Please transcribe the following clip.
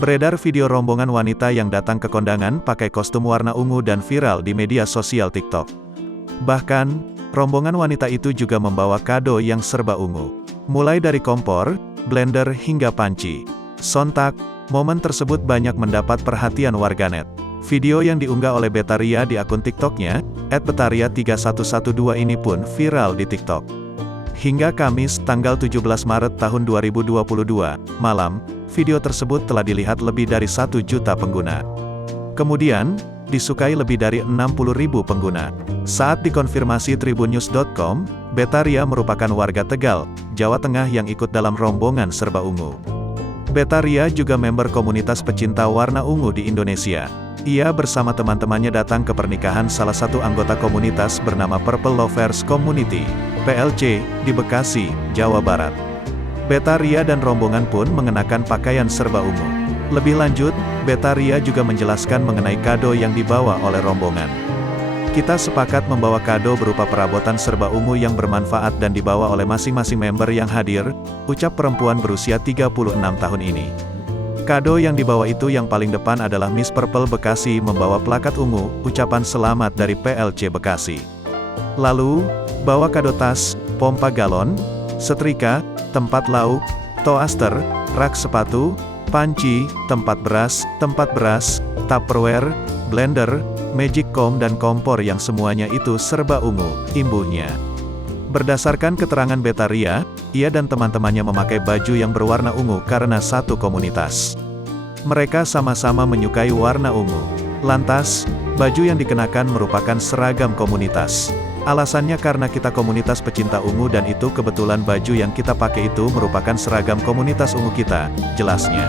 Beredar video rombongan wanita yang datang ke kondangan pakai kostum warna ungu dan viral di media sosial TikTok. Bahkan, rombongan wanita itu juga membawa kado yang serba ungu. Mulai dari kompor, blender hingga panci. Sontak, momen tersebut banyak mendapat perhatian warganet. Video yang diunggah oleh Betaria di akun TikToknya, @betaria3112 ini pun viral di TikTok. Hingga Kamis, tanggal 17 Maret tahun 2022, malam, video tersebut telah dilihat lebih dari 1 juta pengguna. Kemudian, disukai lebih dari 60.000 pengguna. Saat dikonfirmasi tribunnews.com, Betaria merupakan warga Tegal, Jawa Tengah yang ikut dalam rombongan serba ungu. Betaria juga member komunitas pecinta warna ungu di Indonesia. Ia bersama teman-temannya datang ke pernikahan salah satu anggota komunitas bernama Purple Lovers Community, PLC, di Bekasi, Jawa Barat. Betaria dan rombongan pun mengenakan pakaian serba ungu. Lebih lanjut, Betaria juga menjelaskan mengenai kado yang dibawa oleh rombongan. Kita sepakat membawa kado berupa perabotan serba ungu yang bermanfaat dan dibawa oleh masing-masing member yang hadir, ucap perempuan berusia 36 tahun ini. Kado yang dibawa itu yang paling depan adalah Miss Purple Bekasi membawa plakat ungu, ucapan selamat dari PLC Bekasi. Lalu, bawa kado tas, pompa galon, setrika, tempat lauk, toaster, rak sepatu, panci, tempat beras, tupperware, blender, magic comb dan kompor yang semuanya itu serba ungu, imbuhnya. Berdasarkan keterangan Betaria, ia dan teman-temannya memakai baju yang berwarna ungu karena satu komunitas. Mereka sama-sama menyukai warna ungu. Lantas, baju yang dikenakan merupakan seragam komunitas. Alasannya karena kita komunitas pecinta ungu dan itu kebetulan baju yang kita pakai itu merupakan seragam komunitas ungu kita, jelasnya.